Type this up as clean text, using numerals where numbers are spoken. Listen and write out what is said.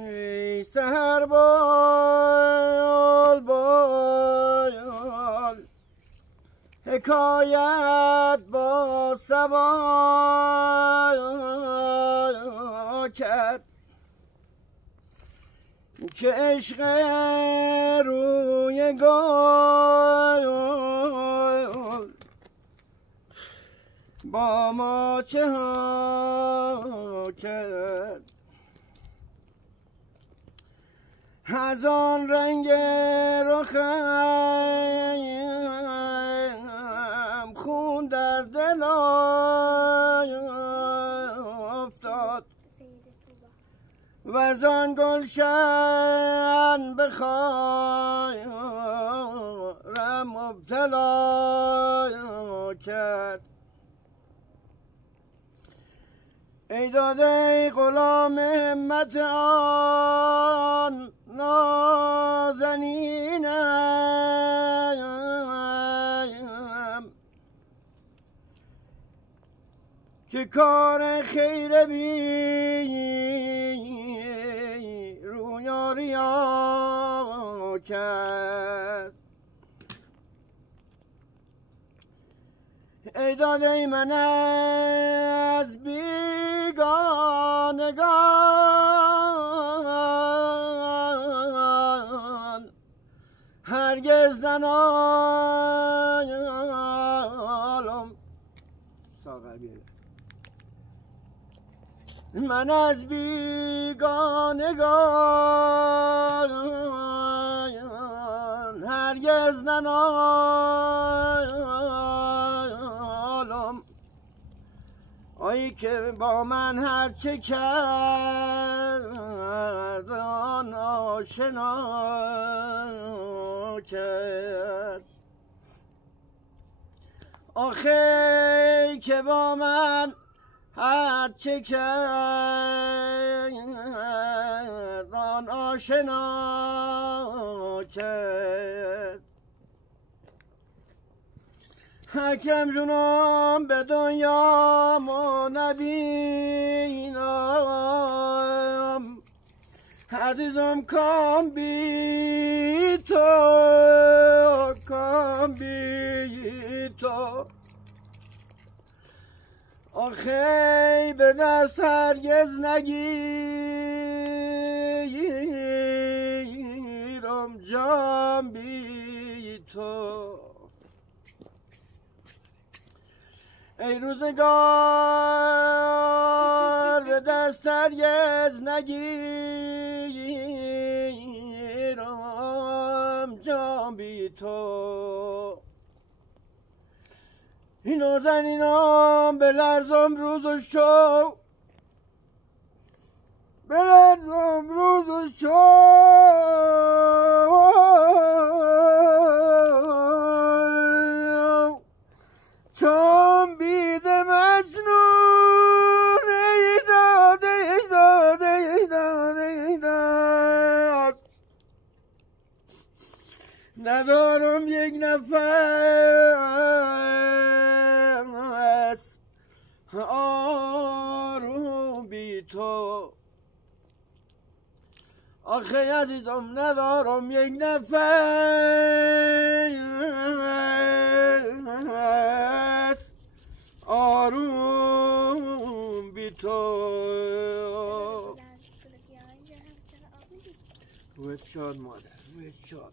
ای سحر بال بال حکایت با صبا کرد که عشق روی گل با ما چه ها کرد. از آن رنگ رخم خون در دل افتاد و از آن گلشن به خارم مبتلا کرد. ای داده غلام همت آن نازنینم که کار خیر بی رویاریا کرد. ای داده من از بیگانگان هرگز ننالم. من از بیگانگان هرگز ننالم. آیی که با من هرچه کرد آن آشنا کرد. آخه که با من هرچه کرد آن آشنا کرد. اکرم جونم به دنیا ما نبینم عزیزم کام بی تو کام بی تو. آخه به دست هرگز نگیرم جام بی تو. ای روزگار به دست هرگز نگیرم جام بی تو. اینو زنینم بلرزم روز و شو بلرزم روز و شو چون بید مجنون ای داده ای داده ای داده ای داد ندارم یک نفس آروم بی تو. آخه عزیزم ندارم یک نفس آروم بی تو. رویت شاد مادر رویت شاد.